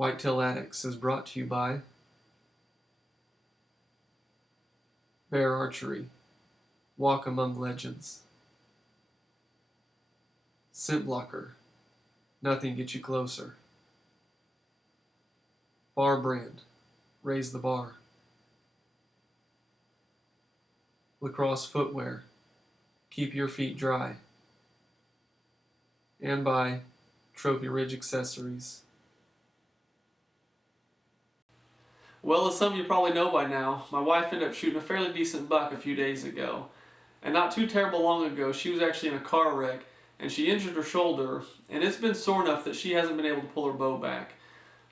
Whitetail Addicts is brought to you by Bear Archery, Walk Among Legends, Scent Blocker, Nothing Gets You Closer, Bar Brand, Raise the Bar, Lacrosse Footwear, Keep Your Feet Dry, and by Trophy Ridge Accessories. Well, as some of you probably know by now, my wife ended up shooting a fairly decent buck a few days ago. And not too terrible long ago, she was actually in a car wreck, and she injured her shoulder, and it's been sore enough that she hasn't been able to pull her bow back.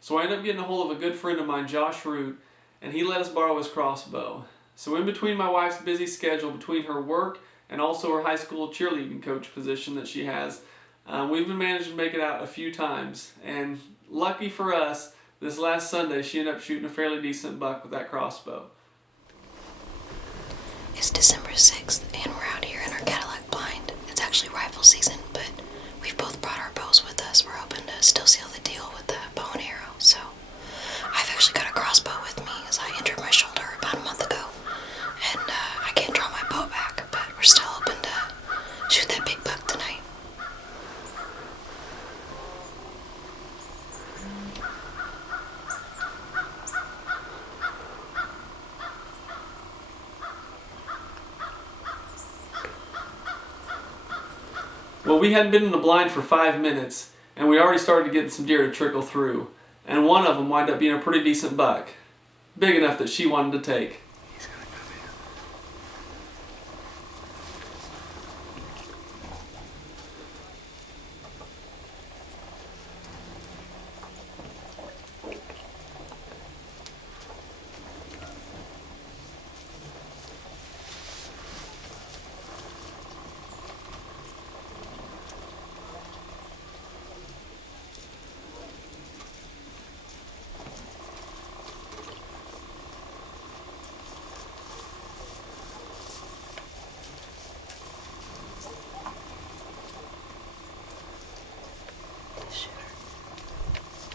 So I ended up getting a hold of a good friend of mine, Josh Root, and he let us borrow his crossbow. So in between my wife's busy schedule, between her work and also her high school cheerleading coach position that she has, we've been managing to make it out a few times. And lucky for us, this last Sunday she ended up shooting a fairly decent buck with that crossbow. It's December 6th, and we're out here in our Cadillac blind. It's actually rifle season, but we've both brought our bows with us. We're hoping to still seal the deal with the bow and arrow. So I've actually got a crossbow with me as I injured my shoulder about a month ago. And I can't draw my bow back, but we're still hoping to shoot that big buck tonight. Well, we hadn't been in the blind for 5 minutes, and we already started getting some deer to trickle through. And one of them wound up being a pretty decent buck. Big enough that she wanted to take.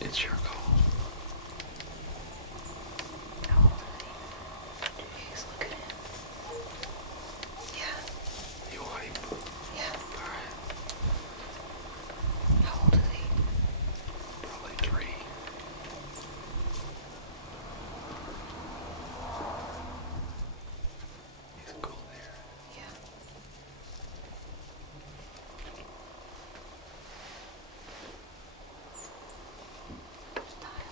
It's your call. How old is he? Jeez, look at him. Yeah. You want him? Yeah. Alright. How old is he? Probably 3. He's cool there. Yeah. Stop.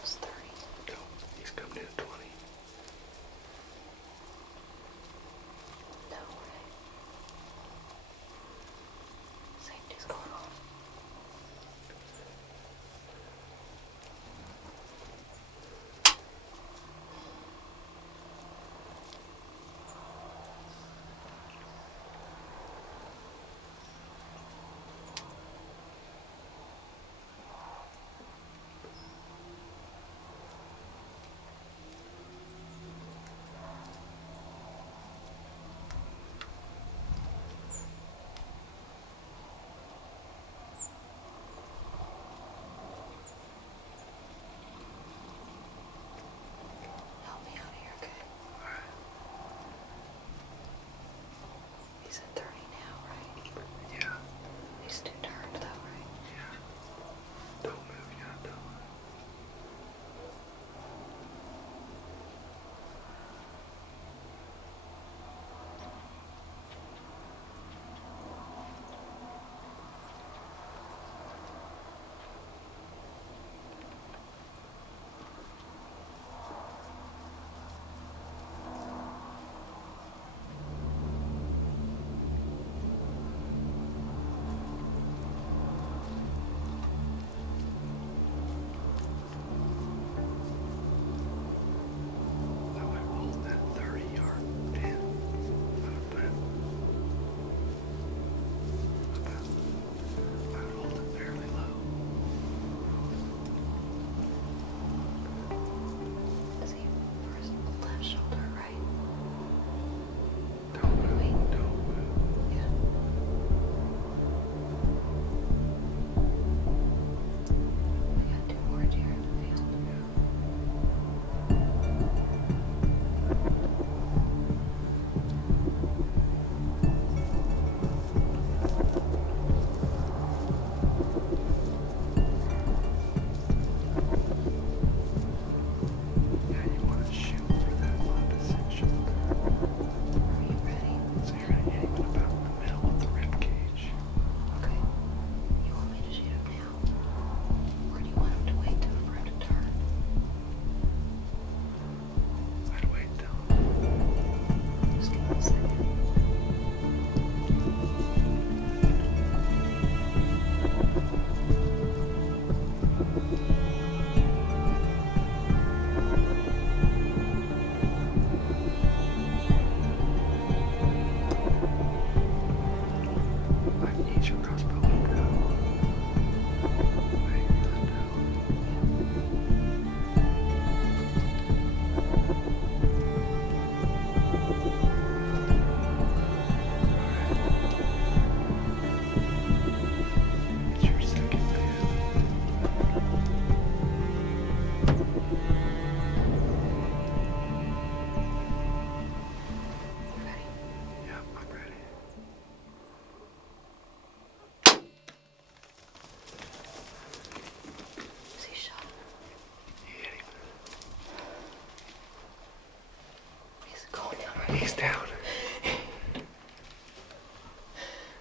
He's down.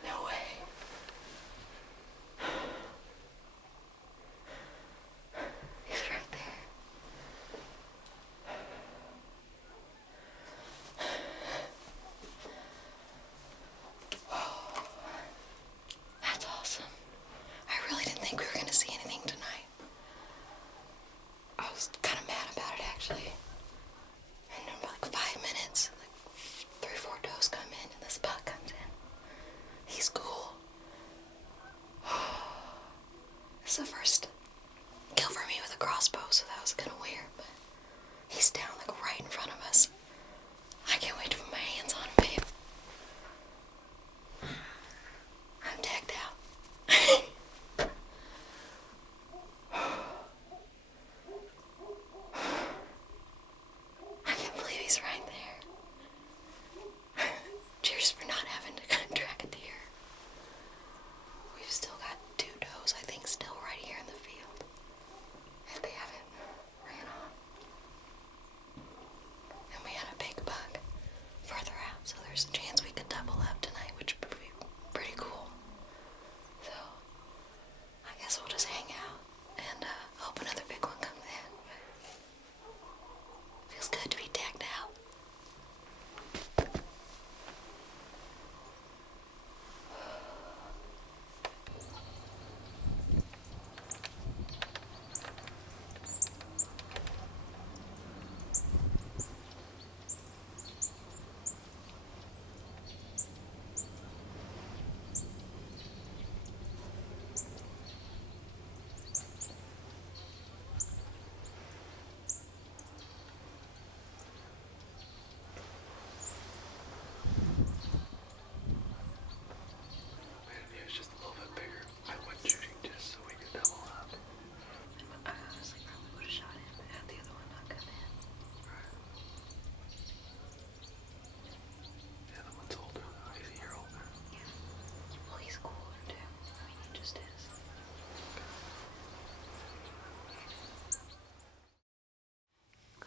No way. He's right there. That's awesome. I really didn't think we were going to see anything tonight. I was kind of mad about it, actually. And in about like 5 minutes, like 3 or 4 does come in, and this buck comes in. He's cool. It's the first kill for me with a crossbow, so that was kind of weird, but he's down like right in front of us. I can't wait to put my hands on him, babe. I'm tagged out. I can't believe he's right there. Cheers for not having to track a deer. We've still got 2 does, I think, still right here in the field. If they haven't ran off. And we had a big buck further out, so there's a chance we could double up tonight, which would be pretty cool. So, I guess we'll just hang out and hope another big one comes in. But feels good to be tagged out. Maybe it's just a little bit bigger. I went shooting just so we could double up. I honestly probably would have shot him had the other one not come in. The other one's older though. He's a year older. Well, he's cooler too. I mean, he just is.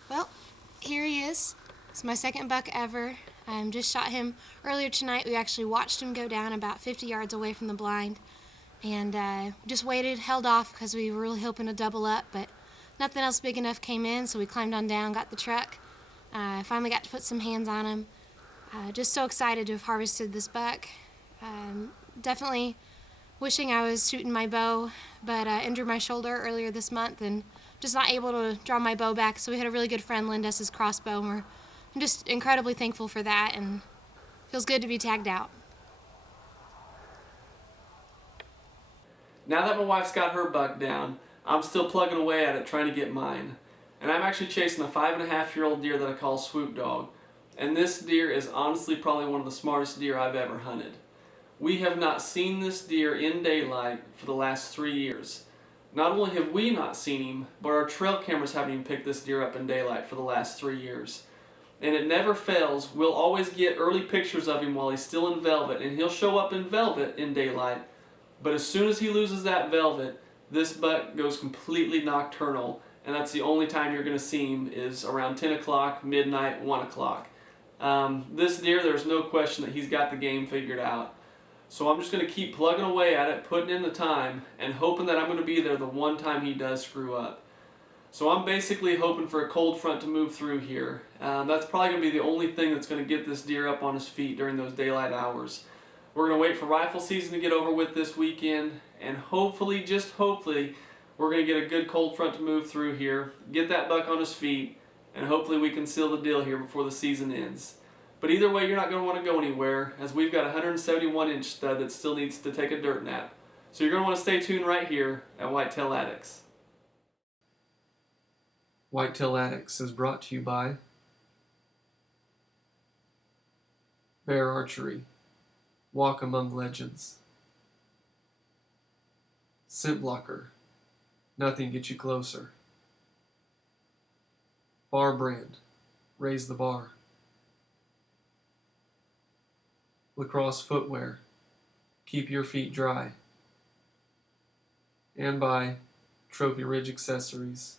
Well, here he is. It's my second buck ever. Just shot him earlier tonight. We actually watched him go down about 50 yards away from the blind. And just waited, held off because we were really hoping to double up, but nothing else big enough came in, so we climbed on down, got the truck. Finally got to put some hands on him. Just so excited to have harvested this buck. Definitely wishing I was shooting my bow, but injured my shoulder earlier this month and just not able to draw my bow back, so we had a really good friend lend us his crossbow, and I'm just incredibly thankful for that, and feels good to be tagged out. Now that my wife's got her buck down, I'm still plugging away at it trying to get mine. And I'm actually chasing a 5.5-year-old deer that I call Swoop Dog. And this deer is honestly probably one of the smartest deer I've ever hunted. We have not seen this deer in daylight for the last 3 years. Not only have we not seen him, but our trail cameras haven't even picked this deer up in daylight for the last 3 years. And it never fails, we'll always get early pictures of him while he's still in velvet, and he'll show up in velvet in daylight. But as soon as he loses that velvet, this buck goes completely nocturnal, and that's the only time you're going to see him is around 10 o'clock, midnight, 1 o'clock. This deer, there's no question that he's got the game figured out. So I'm just going to keep plugging away at it, putting in the time, and hoping that I'm going to be there the one time he does screw up. So I'm basically hoping for a cold front to move through here. That's probably going to be the only thing that's going to get this deer up on his feet during those daylight hours. We're going to wait for rifle season to get over with this weekend, and hopefully, just hopefully, we're going to get a good cold front to move through here, get that buck on his feet, and hopefully we can seal the deal here before the season ends. But either way, you're not going to want to go anywhere, as we've got a 171-inch stud that still needs to take a dirt nap. So you're going to want to stay tuned right here at Whitetail Addicts. Whitetail Addicts is brought to you by Bear Archery. Walk among legends. Scent Blocker. Nothing gets you closer. Bar Brand. Raise the bar. Lacrosse Footwear. Keep your feet dry. And by Trophy Ridge Accessories.